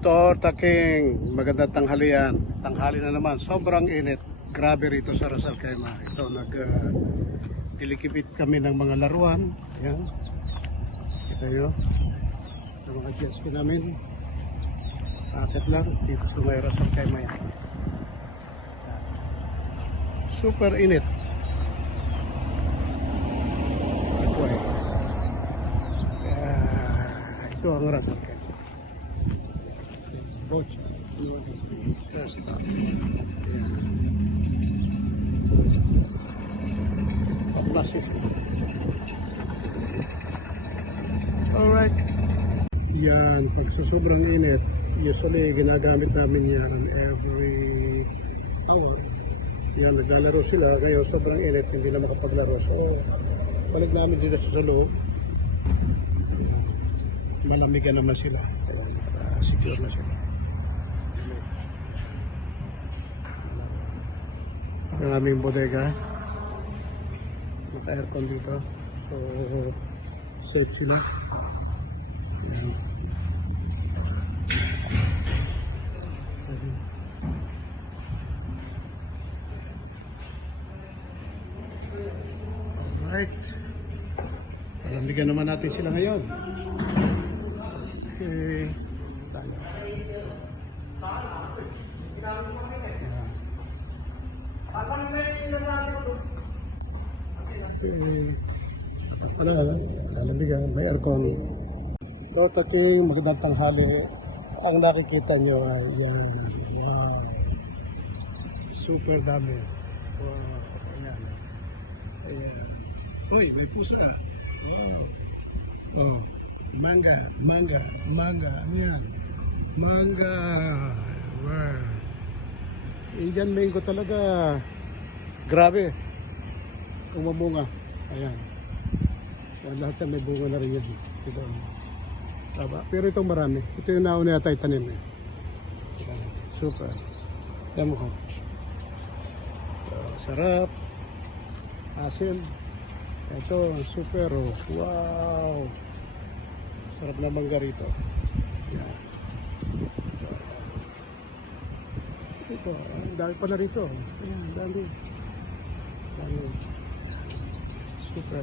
Torta King, magandang tanghalian. Tanghali na naman, sobrang init. Grabe rito sa Rizal Quezon. Ito, kilikipit kami ng mga laruan. Yan. Ito yun. Yung mga jet ski namin. Akit lang, dito sa may Rizal Quezon. Super init. Ito ay. Ito ang Rizal Quezon. Coach. Yes, ito. Plastic. Alright. Yan, pag sa sobrang init, usually ginagamit namin yan every hour. Yan, naglalaro sila. Ngayon, sobrang init, hindi na makapaglaro. So, balik namin dito sa loob. Malamigan naman sila. Secure na sila. Ang aming bodega, naka-aircon dito, so safe sila. Ayan. Alright, palamigan naman natin sila ngayon. Okay, tayo. Lalamigan, may aircon. Torta King, magandang tanghali. Ang nakikita nyo ay yan. Wow. Super dami. Wow. Ayan. Ayan. Uy, may puso na. Wow. Oh, manga, manga, manga. Ano yan? Manga. Wow. Indian mango talaga. Grabe. Umamunga. Ayan. Lahat na may bunga na rin yan. Ito. Taba. Pero itong marami. Ito yung nauna yata itanim. Super. Ayan mo ko. Sarap. Asin. Ito. Super. Oh. Wow. Sarap na mangga rito. Ayan. Ito. Ang dami pala rito. Ayan. Dami. Dami. Super.